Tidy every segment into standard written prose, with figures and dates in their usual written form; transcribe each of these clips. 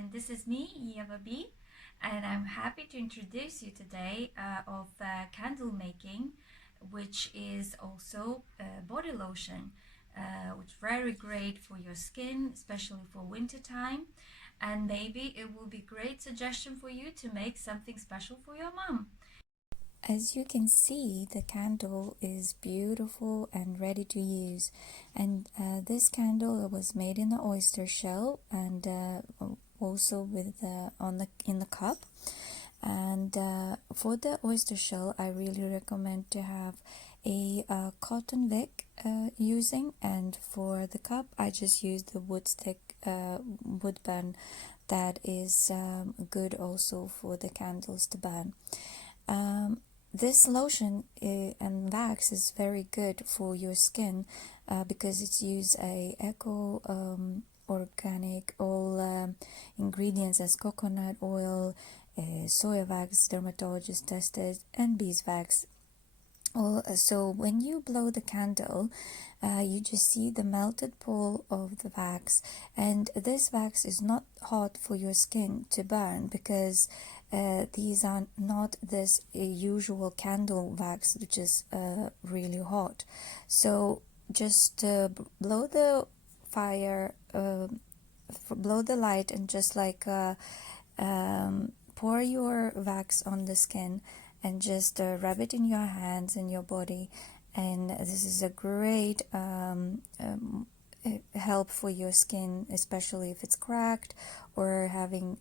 and this is me, Eva B, and I'm happy to introduce you today of candle making, which is also body lotion, which is very great for your skin, especially for winter time, and maybe it will be great suggestion for you to make something special for your mom. As you can see, the candle is beautiful and ready to use. And this candle was made in the oyster shell and also with in the cup. And for the oyster shell, I really recommend to have a cotton wick using. And for the cup, I just use the wood stick wood burn that is good also for the candles to burn. This lotion and wax is very good for your skin because it's used a eco organic all ingredients as coconut oil, soya wax, dermatologist tested, and beeswax. So when you blow the candle, you just see the melted pole of the wax, and this wax is not hot for your skin to burn because these are not this usual candle wax which is really hot. So just blow the fire, blow the light, and just like pour your wax on the skin and just rub it in your hands and your body. And this is a great help for your skin, especially if it's cracked or having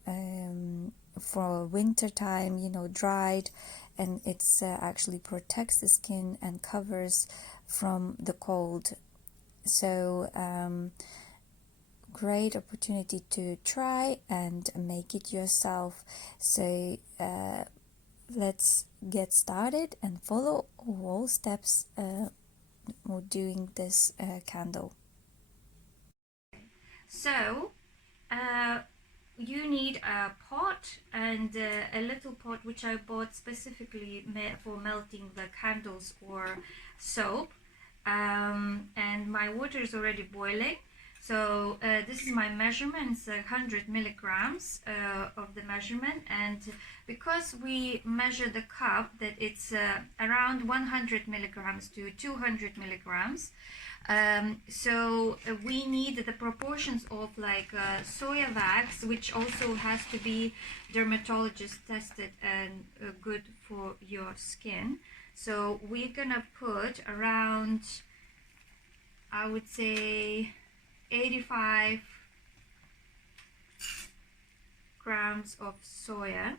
for winter time, dried, and it's actually protects the skin and covers from the cold. So great opportunity to try and make it yourself. So let's get started and follow all steps doing this candle. So you need a pot and a little pot which I bought specifically for melting the candles or soap, and my water is already boiling. So this is my measurement, 100 milligrams of the measurement, and because we measure the cup that it's around 100 milligrams to 200 milligrams, so we need the proportions of like soya wax, which also has to be dermatologist tested and good for your skin. So we're gonna put around, I would say, 85 grams of soya.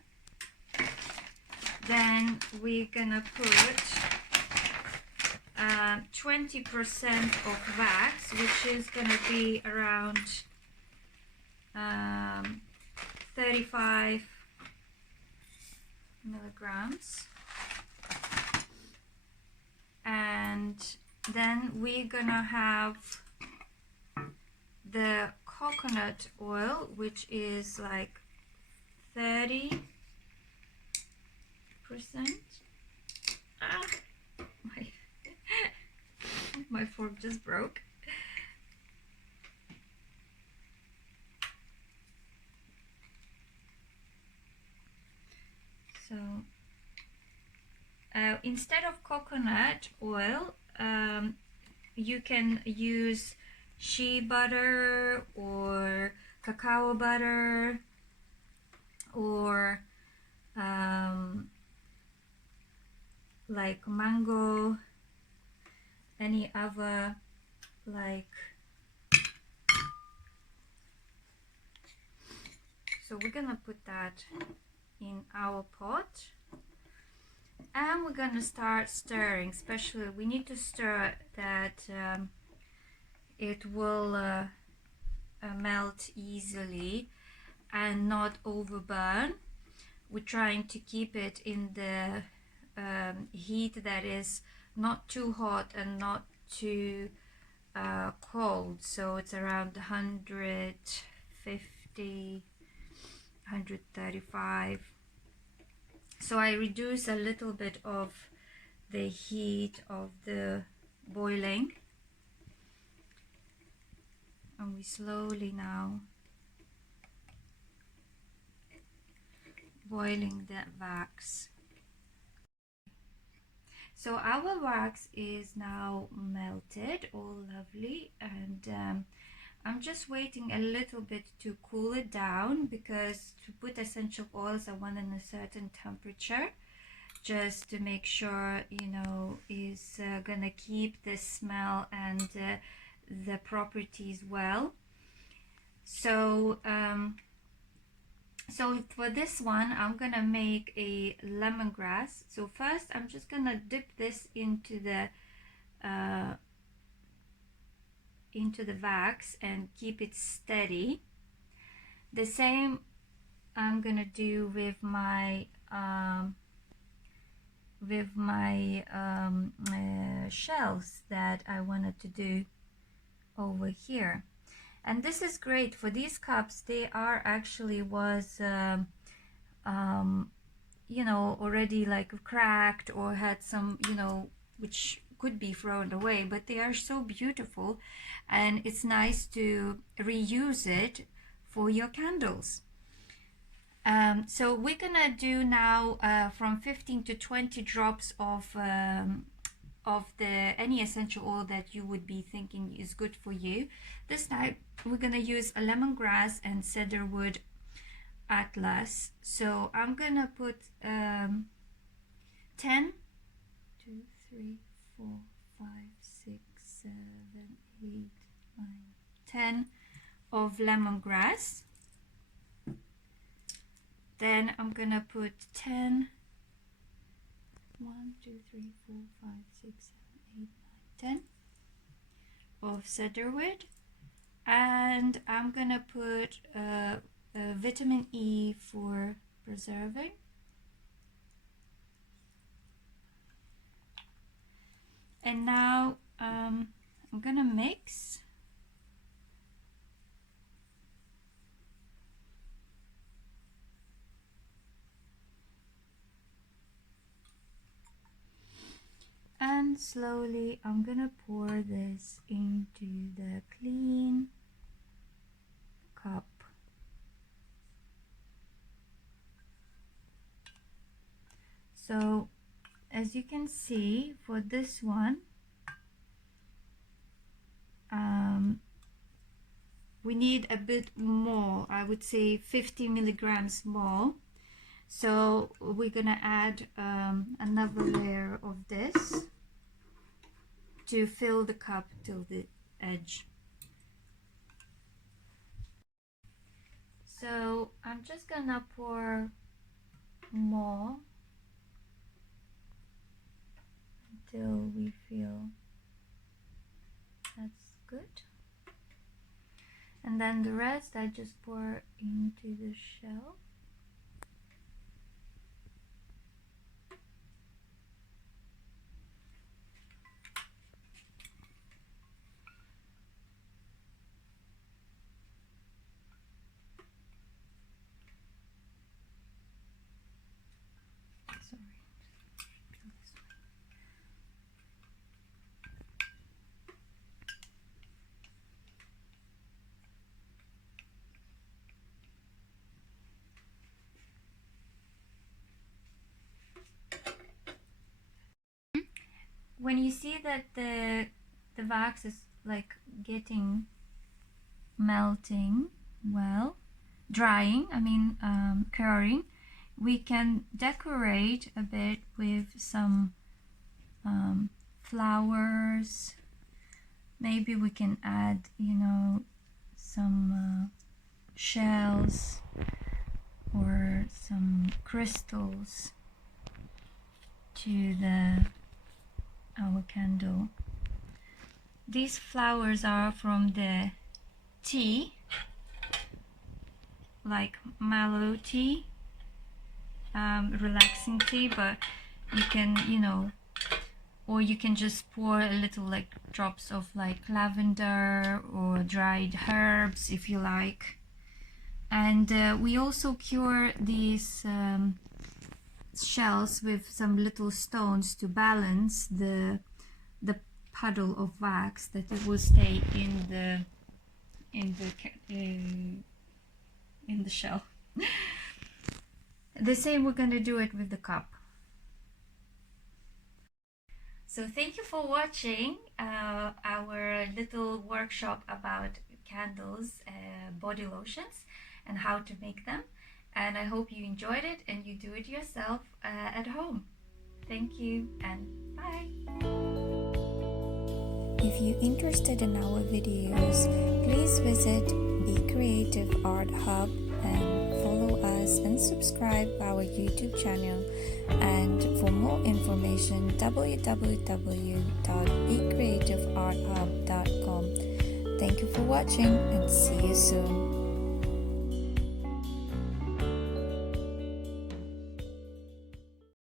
Then we're gonna put 20% of wax, which is gonna be around 35 milligrams. And then we're gonna have the coconut oil, which is like 30%. My fork just broke. So instead of coconut oil, you can use shea butter or cacao butter or like mango, any other like. So we're gonna put that in our pot and we're gonna start stirring. Especially we need to stir that it will melt easily and not overburn. We're trying to keep it in the heat that is not too hot and not too cold, so it's around 150, 135. So I reduce a little bit of the heat of the boiling, and we slowly now boiling the wax. So our wax is now melted, all lovely, and I'm just waiting a little bit to cool it down, because to put essential oils I want in a certain temperature, just to make sure, you know, is gonna keep the smell and the properties well. So so for this one I'm gonna make a lemongrass. So first I'm just gonna dip this into the wax and keep it steady. The same I'm gonna do with my shells that I wanted to do over here. And this is great for these cups. They are actually you know, already like cracked or had some, you know, which could be thrown away, but they are so beautiful, and it's nice to reuse it for your candles. So we're gonna do now from 15 to 20 drops of any essential oil that you would be thinking is good for you. This time we're gonna use a lemongrass and cedarwood atlas. So I'm gonna put 10, 2, 3, 4, 5, 6, 7, 8, 9, 10 of lemongrass. Then I'm gonna put 10, 1, 2, 3, 4, 5, 6, 7, 8, 9, 10 of cedarwood, and I'm gonna put vitamin E for preserving. And now I'm gonna mix. And slowly I'm gonna pour this into the clean cup. So as you can see, for this one we need a bit more, I would say 50 milligrams more. So we're gonna add another layer of this to fill the cup till the edge. So I'm just gonna pour more until we feel that's good. And then the rest I just pour into the shell. When you see that the wax is like getting melting, well, drying, I mean curing, we can decorate a bit with some flowers. Maybe we can add, you know, some shells or some crystals to our candle. These flowers are from the tea, like mallow tea, relaxing tea, but you can, you know, or you can just pour a little like drops of like lavender or dried herbs if you like. And we also cure these shells with some little stones to balance the puddle of wax, that it will stay in the shell. the same we're going to do it with the cup. So thank you for watching our little workshop about candles, body lotions, and how to make them. And I hope you enjoyed it and you do it yourself at home. Thank you and bye. If you're interested in our videos, please visit Be Creative Art Hub and follow us and subscribe our YouTube channel. And for more information, www.becreativearthub.com. Thank you for watching and see you soon.